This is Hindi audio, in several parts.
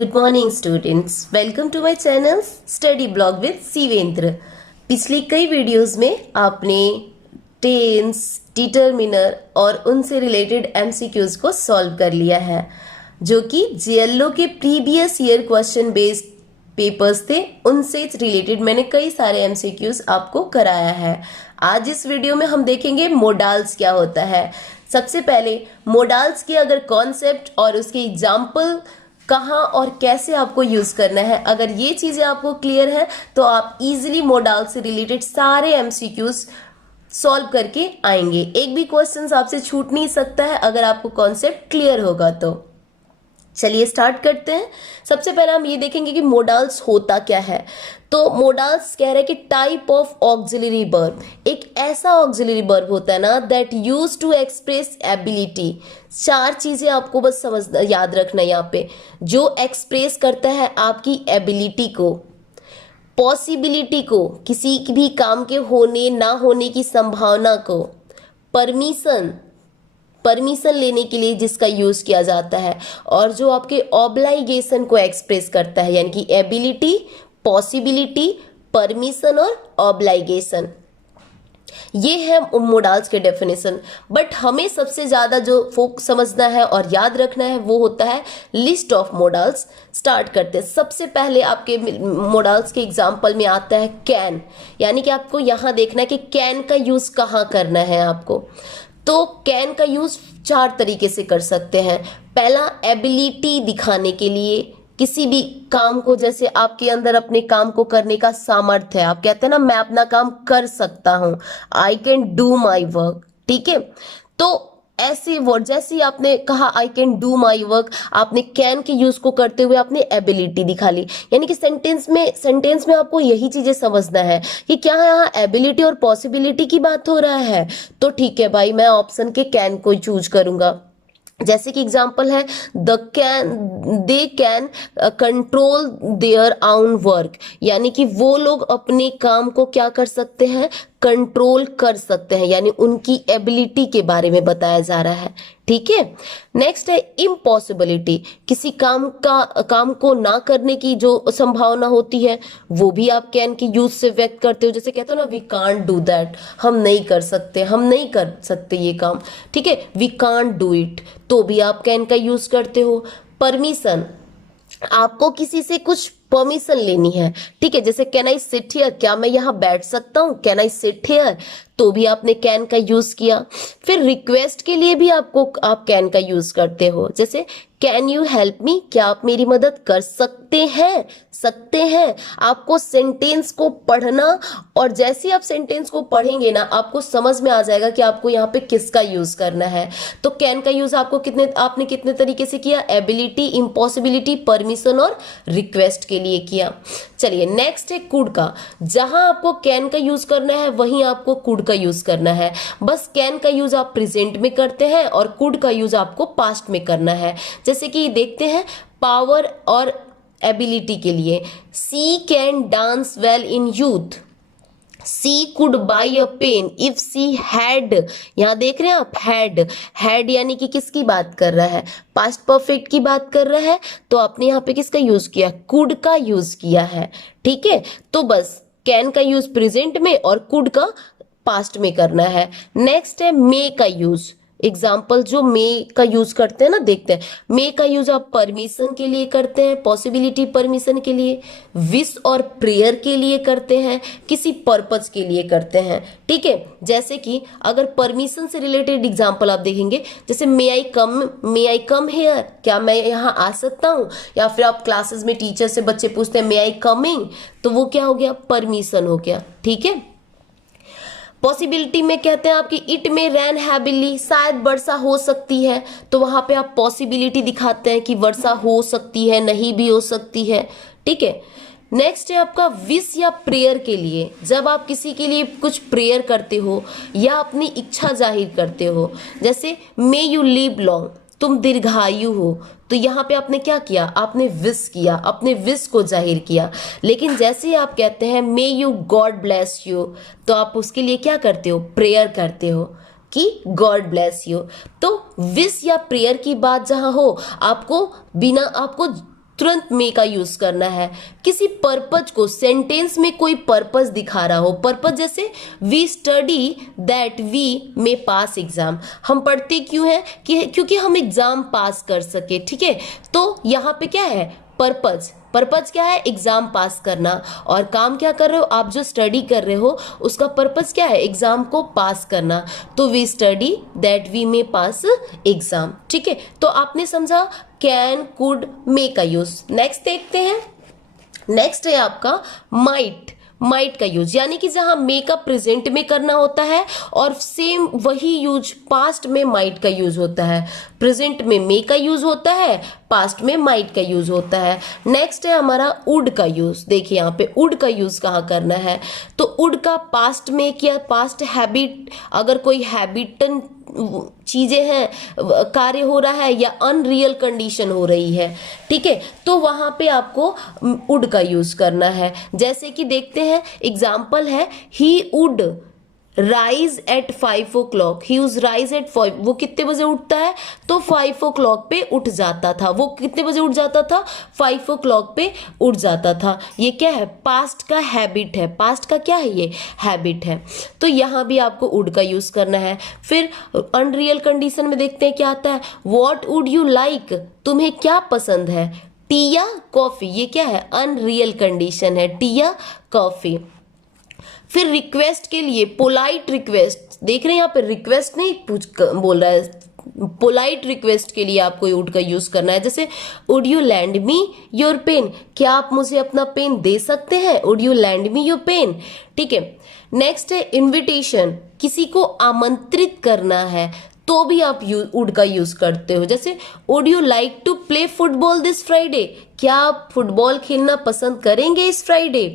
Good morning students, welcome to my channel study blog with Shivendra. पिछली कई वीडियोस में आपने टेंस, डिटरमिनर और उनसे रिलेटेड एमसीक्यूज को सॉल्व कर लिया है, जो कि जेएलओ के previous year question based papers थे। उनसे रिलेटेड मैंने कई सारे एमसीक्यूज आपको कराया है। आज इस वीडियो में हम देखेंगे मोडाल्स क्या होता है। सबसे पहले मोडाल्स के अगर कॉन्सेप्ट और उसके एग्जाम्पल कहाँ और कैसे आपको यूज करना है, अगर ये चीजें आपको क्लियर है तो आप इजीली मोडाल से रिलेटेड सारे एमसीक्यूज सॉल्व करके आएंगे। एक भी क्वेश्चन आपसे छूट नहीं सकता है अगर आपको कॉन्सेप्ट क्लियर होगा तो। चलिए स्टार्ट करते हैं। सबसे पहले हम ये देखेंगे कि मोडाल्स होता क्या है। तो मोडाल्स कह रहे हैं कि टाइप ऑफ ऑक्सिलरी वर्ब, एक ऐसा ऑक्सिलरी वर्ब होता है ना that use to express ability. चार चीजें आपको बस समझना, याद रखना यहाँ पे, जो एक्सप्रेस करता है आपकी एबिलिटी को, पॉसिबिलिटी को, किसी भी काम के होने ना होने की संभावना को, परमिशन लेने के लिए जिसका यूज किया जाता है, और जो आपके ऑब्लाइगेशन को एक्सप्रेस करता है, यानी कि एबिलिटी, पॉसिबिलिटी, परमिशन और ऑब्लाइगेशन। ये है मोडाल्स के डेफिनेशन। बट हमें सबसे ज्यादा जो फोक समझना है और याद रखना है वो होता है लिस्ट ऑफ मोडाल्स। स्टार्ट करते हैं। सबसे पहले आपके मोडाल्स के एग्जांपल में आता है कैन, यानी कि आपको यहां देखना है कि कैन का यूज कहां करना है आपको। तो कैन का यूज चार तरीके से कर सकते हैं। पहला, एबिलिटी दिखाने के लिए, किसी भी काम को, जैसे आपके अंदर अपने काम को करने का सामर्थ्य है, आप कहते हैं ना मैं अपना काम कर सकता हूं, I can do my work, ठीक है। तो ऐसे वर्ड, जैसे ही आपने कहा I can do my work, आपने कैन के यूज को करते हुए आपने एबिलिटी दिखा ली। यानी कि सेंटेंस में आपको यही चीजें समझना है कि क्या यहाँ एबिलिटी और पॉसिबिलिटी की बात हो रहा है, तो ठीक है भाई, मैं ऑप्शन के कैन को चूज करूंगा। जैसे कि एग्जाम्पल है दे कैन कंट्रोल देयर आउन वर्क, यानी कि वो लोग अपने काम को क्या कर सकते हैं, कंट्रोल कर सकते हैं, यानी उनकी एबिलिटी के बारे में बताया जा रहा है, ठीक है। नेक्स्ट है इम्पॉसिबिलिटी, किसी काम को ना करने की जो संभावना होती है वो भी आप कैन के यूज से व्यक्त करते हो। जैसे कहते हो ना वी कांट डू दैट, हम नहीं कर सकते ये काम, ठीक है, वी कांट डू इट, तो भी आप कैन का यूज करते हो। परमिशन, आपको किसी से कुछ परमिशन लेनी है, ठीक है, जैसे कैन आई सिट हियर, क्या मैं यहाँ बैठ सकता हूँ, कैन आई सिट हियर, तो भी आपने कैन का यूज किया। फिर रिक्वेस्ट के लिए भी आप कैन का यूज करते हो, जैसे कैन यू हेल्प मी, क्या आप मेरी मदद कर सकते हैं। आपको सेंटेंस को पढ़ना, और जैसे आप सेंटेंस को पढ़ेंगे ना आपको समझ में आ जाएगा कि आपको यहाँ पे किसका यूज करना है। तो कैन का यूज आपने कितने तरीके से किया, एबिलिटी, इम्पॉसिबिलिटी, परमिशन और रिक्वेस्ट के लिए किया। चलिए नेक्स्ट है कुड का। जहां आपको कैन का यूज करना है वहीं आपको कुड का यूज करना है। बस कैन का यूज आप प्रेजेंट में करते हैं और कुड का यूज आपको पास्ट में करना है। जैसे कि देखते हैं पावर और एबिलिटी के लिए, she can dance well in youth, she could buy a pen if she had, यहां देख रहे हैं आप, हैड यानी कि किसकी बात कर रहा है, पास्ट परफेक्ट की बात कर रहा है, तो आपने यहां पे किसका यूज किया, कुड का यूज किया है, ठीक है। तो बस कैन का यूज प्रेजेंट में और कुड का पास्ट में करना है। नेक्स्ट है मे का यूज। एग्जाम्पल जो मे का यूज करते हैं ना, देखते हैं। मे का यूज आप परमिशन के लिए करते हैं, पॉसिबिलिटी, परमिशन के लिए, विश और प्रेयर के लिए करते हैं, किसी पर्पज के लिए करते हैं, ठीक है। जैसे कि अगर परमिशन से रिलेटेड एग्जाम्पल आप देखेंगे, जैसे मे आई कम हेयर, क्या मैं यहाँ आ सकता हूँ, या फिर आप क्लासेस में टीचर से बच्चे पूछते हैं मे आई कमिंग, तो वो क्या हो गया, परमिशन हो गया, ठीक है। पॉसिबिलिटी में कहते हैं आपकी इट में रैन हैबिली, शायद वर्षा हो सकती है, तो वहां पे आप पॉसिबिलिटी दिखाते हैं कि वर्षा हो सकती है, नहीं भी हो सकती है, ठीक है। नेक्स्ट है आपका विश या प्रेयर के लिए। जब आप किसी के लिए कुछ प्रेयर करते हो या अपनी इच्छा जाहिर करते हो, जैसे मे यू लिव लॉन्ग, तुम दीर्घायु हो, तो यहाँ पे आपने क्या किया, आपने विश किया, अपने विश को जाहिर किया। लेकिन जैसे ही आप कहते हैं may you God bless you, तो आप उसके लिए क्या करते हो, प्रेयर करते हो कि गॉड ब्लेस यू। तो विश या प्रेयर की बात जहां हो, आपको तुरंत मे का यूज करना है। किसी पर्पज को, सेंटेंस में कोई पर्पज दिखा रहा हो, पर्पज जैसे we study that we may pass exam, हम पढ़ते क्यों हैं कि क्योंकि हम एग्जाम पास कर सके, ठीक है। तो यहाँ पे क्या है, पर्पज, पर्पज क्या है, एग्जाम पास करना, और काम क्या कर रहे हो आप, जो स्टडी कर रहे हो उसका पर्पज क्या है, एग्जाम को पास करना। तो we study that we may pass exam, ठीक है। तो आपने समझा कैन, कुड, मे का यूज। नेक्स्ट देखते हैं, नेक्स्ट है आपका माइट, माइट का यूज, यानी कि जहां मे का प्रेजेंट में करना होता है और सेम वही यूज पास्ट में माइट का यूज होता है। प्रेजेंट में मे का यूज होता है, पास्ट में माइट का यूज होता है। नेक्स्ट है हमारा वुड का यूज। देखिए यहाँ पे वुड का यूज कहाँ करना है, तो वुड का पास्ट में क्या, पास्ट हैबिट, अगर कोई हैबिटन चीजें हैं, कार्य हो रहा है या अनरियल कंडीशन हो रही है, ठीक है, तो वहां पे आपको वुड का यूज करना है। जैसे कि देखते हैं एग्जाम्पल है, he would rise at 5 o'clock, he would rise at 5, वो कितने बजे उठता है, तो 5 o'clock पे उठ जाता था। वो कितने बजे उठ जाता था, 5 o'clock पे उठ जाता था। ये क्या है, पास्ट का हैबिट है, पास्ट का क्या है, ये हैबिट है। तो यहाँ भी आपको वुड का यूज करना है। फिर अनरियल कंडीशन में देखते हैं क्या आता है, व्हाट वुड यू लाइक, तुम्हें क्या पसंद है, टी या कॉफी, ये क्या है, अनरियल कंडीशन है, टी या कॉफी। फिर रिक्वेस्ट के लिए पोलाइट रिक्वेस्ट, देख रहे हैं यहाँ पे रिक्वेस्ट नहीं बोल रहा है, पोलाइट रिक्वेस्ट के लिए आपको वुड का यूज करना है। जैसे would you lend me your pen, क्या आप मुझे अपना पेन दे सकते हैं, would you lend me your pen, ठीक है। नेक्स्ट है इनविटेशन, किसी को आमंत्रित करना है तो भी आप वुड का यूज करते हो। जैसे would you like to play football this Friday, क्या आप फुटबॉल खेलना पसंद करेंगे इस फ्राइडे,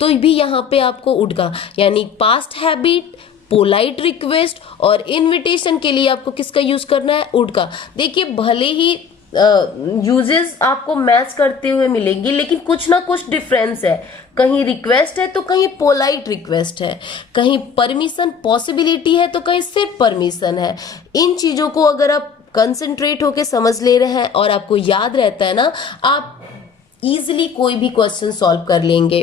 तो भी यहाँ पे आपको वुड का, यानी पास्ट हैबिट, पोलाइट रिक्वेस्ट और इनविटेशन के लिए आपको किसका यूज करना है, वुड का। देखिए भले ही यूजेस आपको मैच करते हुए मिलेंगे, लेकिन कुछ ना कुछ डिफरेंस है, कहीं रिक्वेस्ट है तो कहीं पोलाइट रिक्वेस्ट है, कहीं परमिशन पॉसिबिलिटी है तो कहीं सिर्फ परमिशन है। इन चीजों को अगर आप कंसंट्रेट होके समझ ले रहे हैं और आपको याद रहता है ना, आप इजिली कोई भी क्वेश्चन सॉल्व कर लेंगे।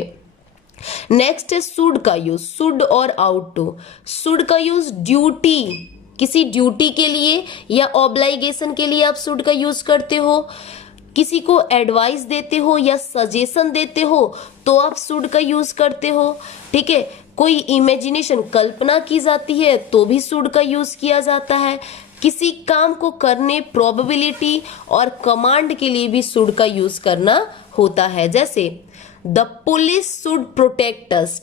नेक्स्ट है शुड का यूज, शुड और आउट टू। शुड का यूज ड्यूटी, किसी ड्यूटी के लिए या ऑब्लाइगेशन के लिए आप शुड का यूज करते हो। किसी को एडवाइस देते हो या सजेशन देते हो तो आप शुड का यूज करते हो, ठीक है। कोई इमेजिनेशन, कल्पना की जाती है तो भी शुड का यूज किया जाता है। किसी काम को करने, प्रोबेबिलिटी और कमांड के लिए भी शुड का यूज करना होता है। जैसे the police should protect us,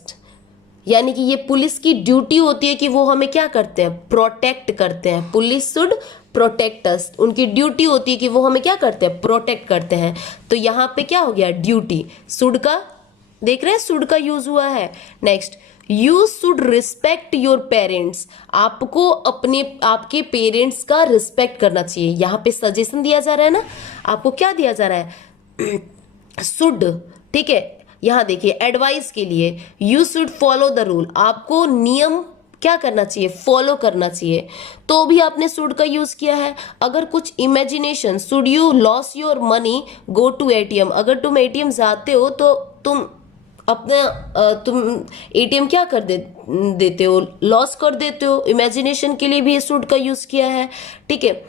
यानी कि ये पुलिस की ड्यूटी होती है कि वो हमें क्या करते हैं, प्रोटेक्ट करते हैं। पुलिस शुड प्रोटेक्ट अस, उनकी ड्यूटी होती है कि वो हमें क्या करते हैं, प्रोटेक्ट करते हैं। तो यहाँ पे क्या हो गया, ड्यूटी, शुड का, देख रहे हैं शुड का यूज हुआ है। Next, you should respect your parents, आपको अपने आपके पेरेंट्स का रिस्पेक्ट करना चाहिए। यहाँ पे सजेशन दिया जा रहा है ना, आपको क्या दिया जा रहा है, शुड, ठीक है। यहाँ देखिए एडवाइस के लिए you should follow the rule, आपको नियम क्या करना चाहिए, फॉलो करना चाहिए, तो भी आपने शुड का यूज किया है। अगर कुछ imagination, should you lose your money go to ATM, अगर तुम एटीएम जाते हो तो तुम एटीएम क्या कर देते हो, लॉस कर देते हो। इमेजिनेशन के लिए भी शुड का यूज किया है, ठीक है।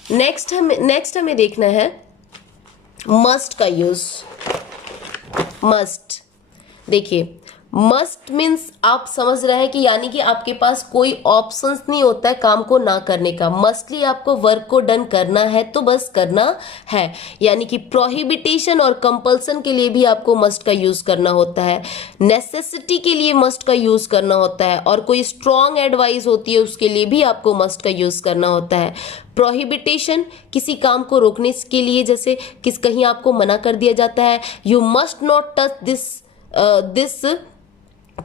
नेक्स्ट हमें देखना है मस्ट का यूज। मस्ट, देखिए मस्ट मीन्स आप समझ रहे हैं कि यानी कि आपके पास कोई ऑप्शंस नहीं होता है काम को ना करने का। मस्टली आपको वर्क को डन करना है तो बस करना है, यानी कि प्रोहिबिटेशन और कंपल्सन के लिए भी आपको मस्ट का यूज करना होता है। नेसेसिटी के लिए मस्ट का यूज करना होता है, और कोई स्ट्रॉन्ग एडवाइस होती है उसके लिए भी आपको मस्ट का यूज करना होता है। प्रोहिबिटेशन किसी काम को रोकने के लिए, जैसे कहीं आपको मना कर दिया जाता है, you must not touch this,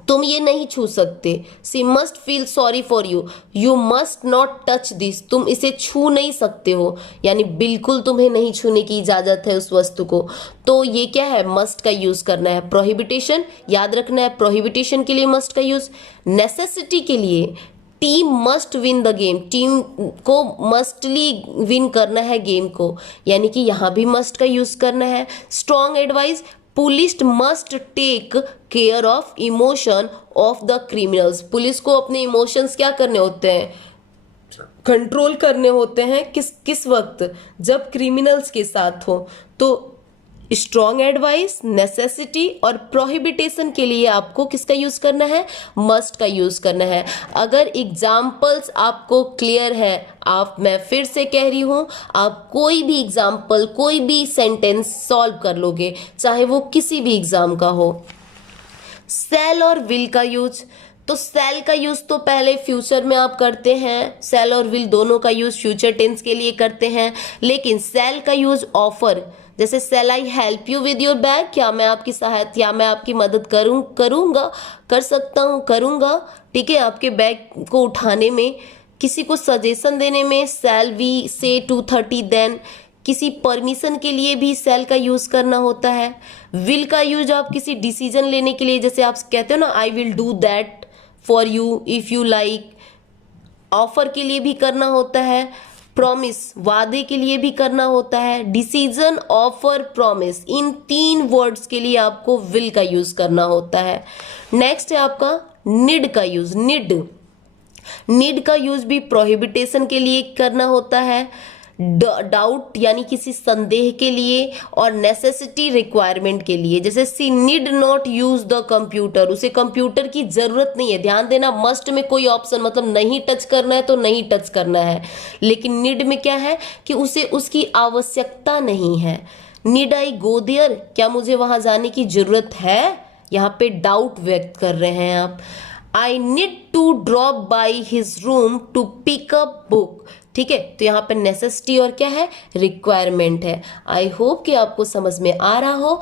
तुम ये नहीं छू सकते। She must feel sorry for you, you must not touch this, तुम इसे छू नहीं सकते हो, यानी बिल्कुल तुम्हें नहीं छूने की इजाजत है उस वस्तु को। तो ये क्या है, मस्ट का यूज करना है। प्रोहिबिटेशन याद रखना है, प्रोहिबिटेशन के लिए मस्ट का यूज। नेसेसिटी के लिए team must win the game, team को मस्टली विन करना है गेम को, यानी कि यहाँ भी मस्ट का यूज करना है। Strong advice, police must take care of emotion of the criminals, police को अपने इमोशंस क्या करने होते हैं, कंट्रोल करने होते हैं, किस वक्त, जब क्रिमिनल्स के साथ हो। तो स्ट्रॉन्ग एडवाइस, नेसेसिटी और प्रोहिबिटेशन के लिए आपको किसका यूज करना है, मस्ट का यूज करना है। अगर एग्जाम्पल्स आपको क्लियर है, मैं फिर से कह रही हूं, आप कोई भी एग्जाम्पल, कोई भी सेंटेंस सॉल्व कर लोगे, चाहे वो किसी भी एग्जाम का हो। सेल और विल का यूज, तो सेल का यूज तो पहले फ्यूचर में आप करते हैं, सेल और विल दोनों का यूज फ्यूचर टेंस के लिए करते हैं, लेकिन सेल का यूज ऑफर, जैसे shall I help you with your bag, क्या मैं आपकी सहायता या मैं आपकी मदद करूंगा, कर सकता हूं, करूंगा, ठीक है, आपके बैग को उठाने में, किसी को सजेशन देने में सेल वी से 230 देन, किसी परमिशन के लिए भी सेल का यूज करना होता है। विल का यूज आप किसी डिसीजन लेने के लिए, जैसे आप कहते हो ना I will do that for you if you like, offer के लिए भी करना होता है। प्रॉमिस, वादे के लिए भी करना होता है। डिसीजन, ऑफर, प्रॉमिस, इन 3 वर्ड्स के लिए आपको विल का यूज करना होता है। नेक्स्ट है आपका नीड का यूज। नीड का यूज भी प्रोहिबिटेशन के लिए करना होता है, डाउट यानी किसी संदेह के लिए, और नेसेसिटी रिक्वायरमेंट के लिए। जैसे she need not use the computer, उसे कंप्यूटर की जरूरत नहीं है। ध्यान देना, मस्ट में कोई ऑप्शन मतलब नहीं टच करना है तो नहीं टच करना है, लेकिन नीड में क्या है कि उसे उसकी आवश्यकता नहीं है। नीड आई गो देयर, क्या मुझे वहां जाने की जरूरत है, यहाँ पे डाउट व्यक्त कर रहे हैं आप। I need to drop by his room to pick up book, ठीक है, तो यहाँ पे नेसेसिटी और क्या है, रिक्वायरमेंट है। आई होप कि आपको समझ में आ रहा हो।